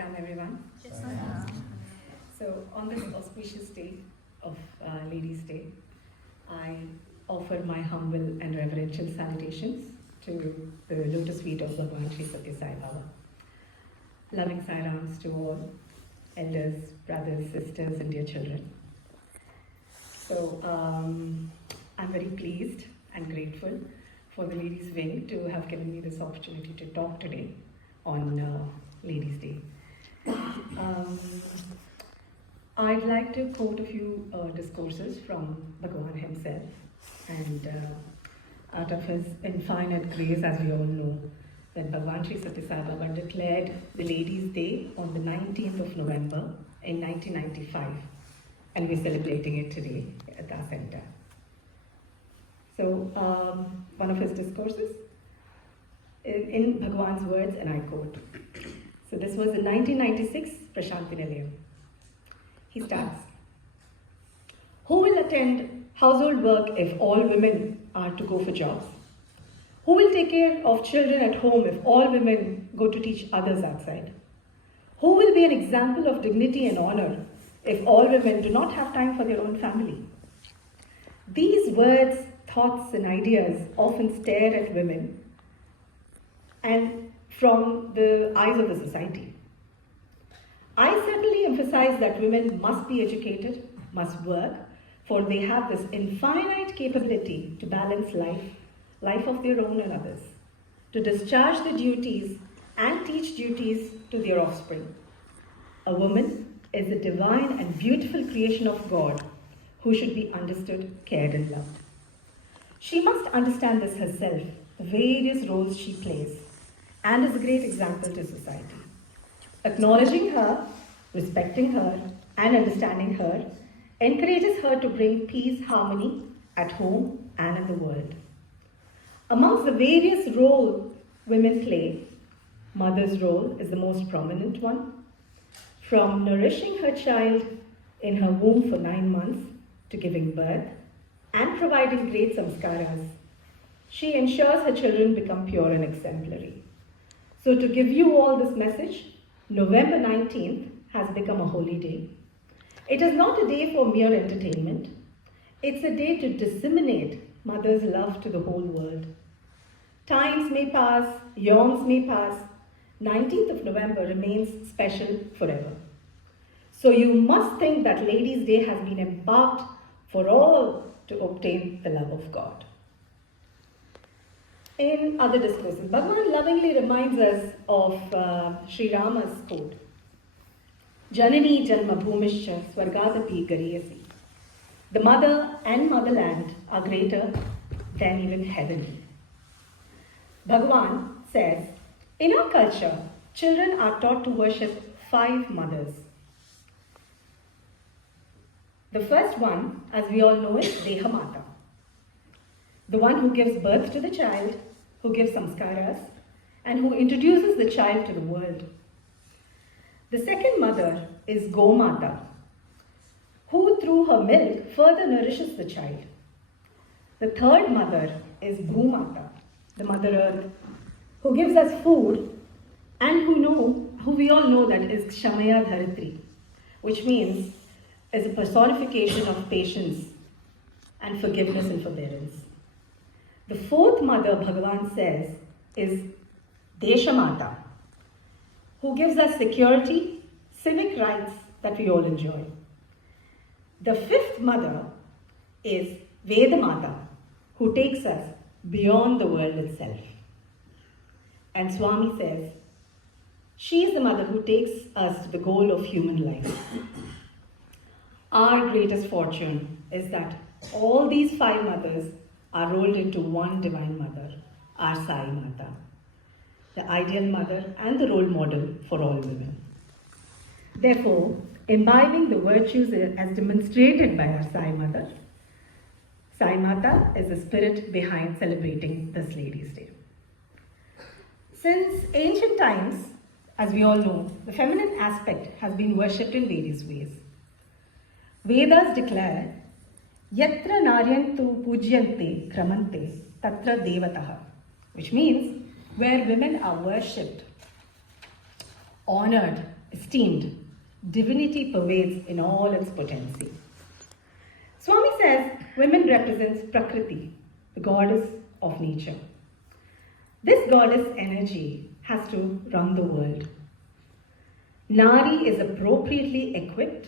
Ram, everyone. Sai Ram. So, on this auspicious day of Ladies' Day, I offer my humble and reverential salutations to the lotus feet of Bhagwan Sri Satya Sai Baba. Loving Sai Rams to all elders, brothers, sisters, and dear children. So, I'm very pleased and grateful for the Ladies' Wing to have given me this opportunity to talk today on Ladies' Day. I'd like to quote a few discourses from Bhagwan himself, and out of his infinite grace, as we all know, that Bhagwan Sri Satya Sai Baba declared the Ladies' Day on the 19th of November in 1995, and we're celebrating it today at our center. So, one of his discourses, in Bhagwan's words, and I quote. So this was in 1996, Prashanti Nilayam. He starts, "Who will attend household work if all women are to go for jobs? Who will take care of children at home if all women go to teach others outside? Who will be an example of dignity and honor if all women do not have time for their own family?" These words, thoughts, and ideas often stare at women and from the eyes of the society. I certainly emphasize that women must be educated, must work, for they have this infinite capability to balance life of their own and others, to discharge the duties and teach duties to their offspring. A woman is a divine and beautiful creation of God who should be understood, cared, and loved. She must understand this herself, the various roles she plays, and is a great example to society. Acknowledging her, respecting her, and understanding her encourages her to bring peace, harmony at home and in the world. Amongst the various roles women play, mother's role is the most prominent one. From nourishing her child in her womb for 9 months to giving birth and providing great samskaras, she ensures her children become pure and exemplary. So to give you all this message, November 19th has become a holy day. It is not a day for mere entertainment. It's a day to disseminate mother's love to the whole world. Times may pass, yawns may pass, 19th of November remains special forever. So you must think that Ladies' Day has been embarked for all to obtain the love of God. In other discourses, Bhagwan lovingly reminds us of Sri Rama's quote, "Janani janma bhumischa swargadapi gariyasi." The mother and motherland are greater than even heaven. Bhagwan says, in our culture, children are taught to worship 5 mothers. The first one, as we all know, is Dehamata, the one who gives birth to the child, who gives samskaras, and who introduces the child to the world. The second mother is Gomata, who through her milk further nourishes the child. The third mother is Bhumata, the Mother Earth, who gives us food and who we all know that is Kshamaya Dharitri, which means is a personification of patience and forgiveness and forbearance. The fourth mother, Bhagavan says, is Deshamata, who gives us security, civic rights that we all enjoy. The fifth mother is Vedamata, who takes us beyond the world itself. And Swami says, she is the mother who takes us to the goal of human life. Our greatest fortune is that all these 5 mothers are rolled into one divine mother, our Sai Mata, the ideal mother and the role model for all women. Therefore, imbibing the virtues as demonstrated by our Sai Mother, Sai Mata is the spirit behind celebrating this Ladies' Day. Since ancient times, as we all know, the feminine aspect has been worshipped in various ways. Vedas declare, "Yatra naryantu pujyante kramante tatra devataha," which means where women are worshipped, honored, esteemed, divinity pervades in all its potency. Swami says women represents Prakriti, the goddess of nature. This goddess energy has to run the world. Nari is appropriately equipped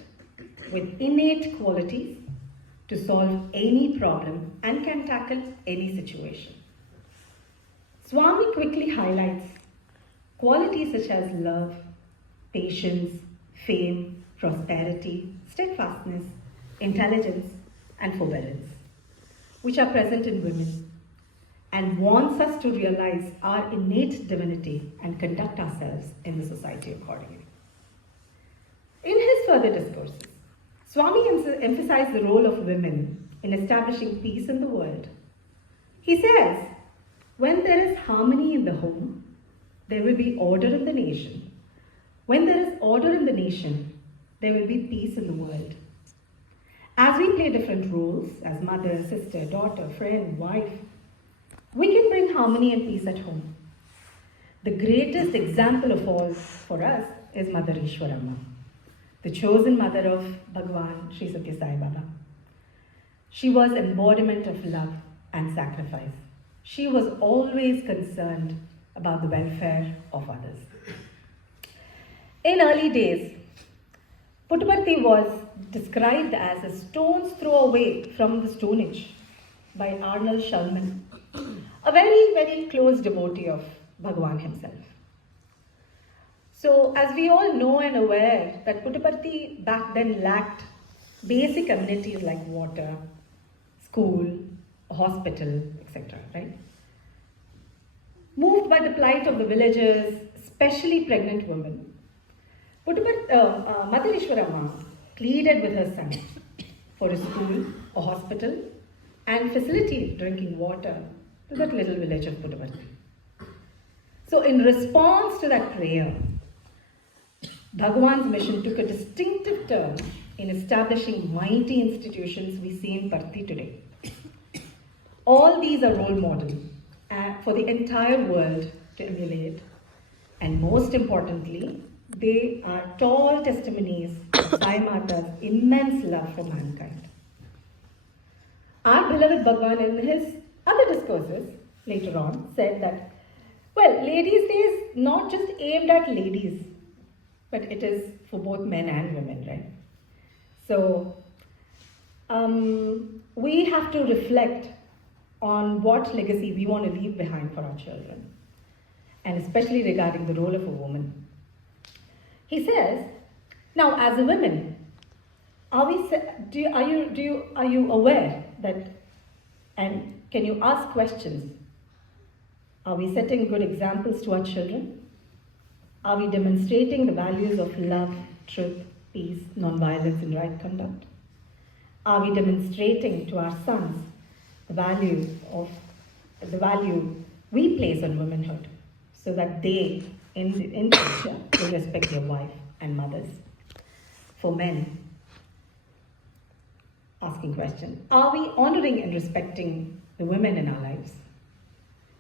with innate qualities to solve any problem and can tackle any situation. Swami quickly highlights qualities such as love, patience, fame, prosperity, steadfastness, intelligence, and forbearance, which are present in women, and wants us to realize our innate divinity and conduct ourselves in the society accordingly. In his further discourses, Swami emphasized the role of women in establishing peace in the world. He says, when there is harmony in the home, there will be order in the nation. When there is order in the nation, there will be peace in the world. As we play different roles as mother, sister, daughter, friend, wife, we can bring harmony and peace at home. The greatest example of all for us is Mother Ishwaramma, the chosen mother of Bhagwan Sri Satya Sai Baba. She was embodiment of love and sacrifice. She was always concerned about the welfare of others. In early days, Puttaparthi was described as a stone's throw away from the Stone Age by Arnold Schulman, a very, very close devotee of Bhagwan himself. So, as we all know and aware that Puttaparthi back then lacked basic amenities like water, school, a hospital, etc., right? Moved by the plight of the villagers, especially pregnant women, Mother Ishwaramma pleaded with her son for a school, a hospital, and facility drinking water to that little village of Puttaparthi. So in response to that prayer, Bhagwan's mission took a distinctive turn in establishing mighty institutions we see in Parthi today. All these are role models for the entire world to emulate, and most importantly, they are tall testimonies of Sai Mata's immense love for mankind. Our beloved Bhagwan in his other discourses later on said that, well, Ladies' Day is not just aimed at ladies, but it is for both men and women, right? So, we have to reflect on what legacy we want to leave behind for our children, and especially regarding the role of a woman. He says, now as a woman, are you aware that, and can you ask questions? Are we setting good examples to our children? Are we demonstrating the values of love, truth, peace, non-violence, and right conduct? Are we demonstrating to our sons the value we place on womanhood, so that they, in future, will respect their wife and mothers? For men, asking question, are we honoring and respecting the women in our lives?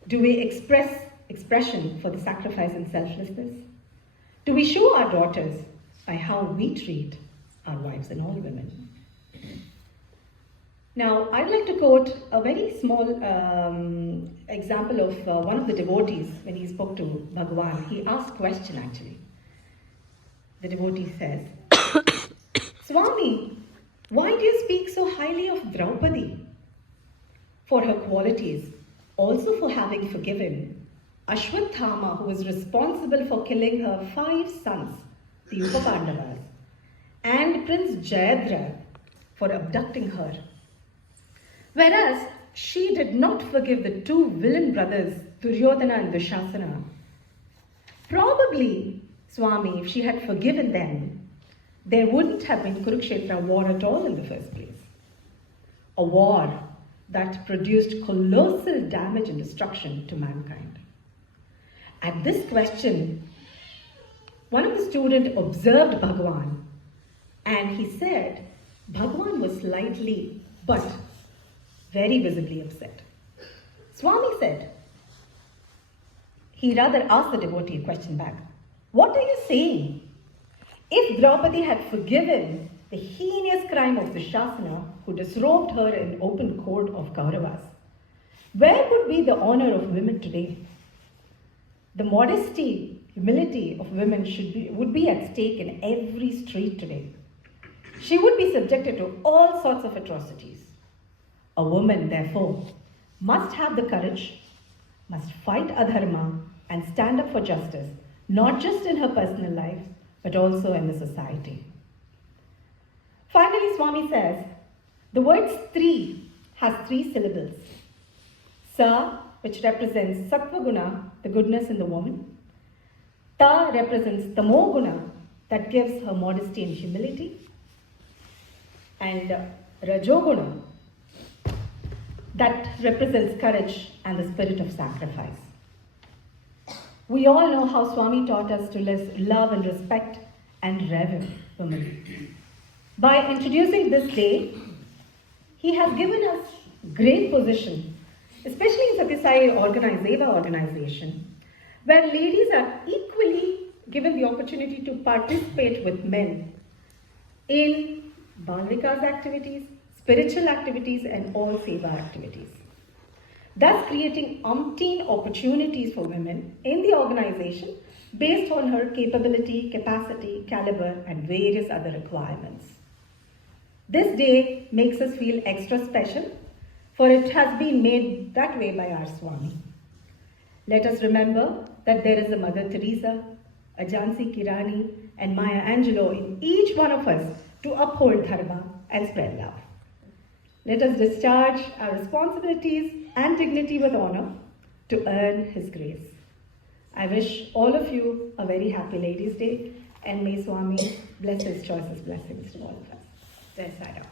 Do we expression for the sacrifice and selflessness? Do we show our daughters by how we treat our wives and all women? Now, I'd like to quote a very small example of one of the devotees when he spoke to Bhagwan. He asked a question actually. The devotee says, Swami, why do you speak so highly of Draupadi? For her qualities, also for having forgiven Ashwathama, who was responsible for killing her 5 sons, the Upapandavas, and Prince Jayadratha for abducting her. Whereas she did not forgive the 2 villain brothers, Duryodhana and Dushasana. Probably, Swami, if she had forgiven them, there wouldn't have been Kurukshetra war at all in the first place. A war that produced colossal damage and destruction to mankind. At this question, one of the students observed Bhagwan, and he said, Bhagwan was slightly, but very visibly upset. Swami said, he rather asked the devotee a question back. What are you saying? If Draupadi had forgiven the heinous crime of Dushasana, who disrobed her in open court of Kauravas, where would be the honor of women today? The modesty, humility of women would be at stake in every street today. She would be subjected to all sorts of atrocities. A woman, therefore, must have the courage, must fight adharma, and stand up for justice, not just in her personal life, but also in the society. Finally, Swami says, the word Stri has 3 syllables. Sa, which represents Sattva Guna, the goodness in the woman. Ta represents Tamo Guna, that gives her modesty and humility. And Rajoguna, that represents courage and the spirit of sacrifice. We all know how Swami taught us to love and respect and revere women. By introducing this day, he has given us great position, especially in Satyasai organization, where ladies are equally given the opportunity to participate with men in Bal Vikas activities, spiritual activities, and all seva activities, thus creating umpteen opportunities for women in the organization based on her capability, capacity, caliber, and various other requirements. This day makes us feel extra special, for it has been made that way by our Swami. Let us remember that there is a Mother Teresa, a Jhansi Kirani, and Maya Angelou in each one of us to uphold dharma and spread love. Let us discharge our responsibilities and dignity with honor to earn His grace. I wish all of you a very happy Ladies' Day, and may Swami bless His choicest blessings to all of us. Jai Sai Ram.